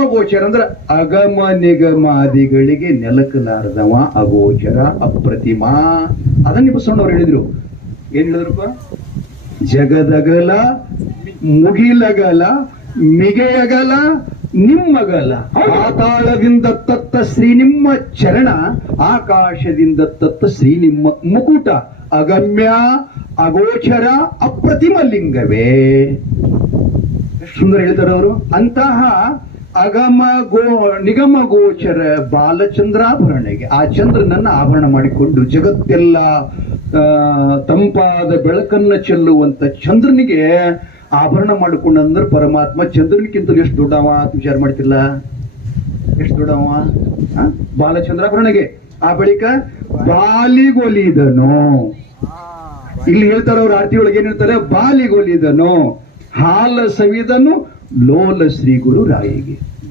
ಅಗೋಚರ ಅಂದ್ರ ಅಗಮ ನಿಗಮಾದಿಗಳಿಗೆ ನೆಲಕಲಾರದವ ಅಗೋಚರ ಅಪ್ರತಿಮ. ಅದನ್ನ ಬಸವಣ್ಣವ್ರು ಹೇಳಿದ್ರು. ಏನ್ ಹೇಳಿದ್ರಪ್ಪ? ಜಗದಗಲ ಮುಗಿಲಗಲ ಮಿಗೆಯಗಲ ನಿಮ್ಮಗಲ, ಪಾತಾಳದಿಂದ ತತ್ತ ಶ್ರೀ ನಿಮ್ಮ ಚರಣ, ಆಕಾಶದಿಂದ ತತ್ತ ಶ್ರೀ ನಿಮ್ಮ ಮುಕುಟ, ಅಗಮ್ಯ ಅಗೋಚರ ಅಪ್ರತಿಮ ಲಿಂಗವೇ. ಸುಂದರ ಹೇಳ್ತಾರೆ ಅವರು. ಅಂತಹ ನಿಗಮ ಗೋಚರ ಬಾಲಚಂದ್ರಾಭರಣೆಗೆ ಆ ಚಂದ್ರನನ್ನ ಆಭರಣ ಮಾಡಿಕೊಂಡು ಜಗತ್ತೆಲ್ಲ ತಂಪಾದ ಬೆಳಕನ್ನ ಚೆಲ್ಲುವಂತ ಚಂದ್ರನಿಗೆ ಆಭರಣ ಮಾಡಿಕೊಂಡು ಅಂದ್ರೆ ಪರಮಾತ್ಮ ಚಂದ್ರನಿಗಿಂತಲೂ ಎಷ್ಟು ದೊಡ್ಡವ ಅಂತ ವಿಚಾರ ಮಾಡ್ತಿಲ್ಲ? ಎಷ್ಟು ದೊಡ್ಡವ ಬಾಲಚಂದ್ರಾಭರಣೆಗೆ. ಆ ಬಳಿಕ ಬಾಲಿಗೊಲಿದನು. ಇಲ್ಲಿ ಹೇಳ್ತಾರೆ ಅವ್ರ ಆರತಿ ಒಳಗೆ ಏನ್ ಹೇಳ್ತಾರೆ? ಬಾಲಿಗೊಲಿದನು ಹಾಲ ಸವಿದನು ಲೋಲ ಶ್ರೀ ಗುರು ರಾಯಿಗೆ.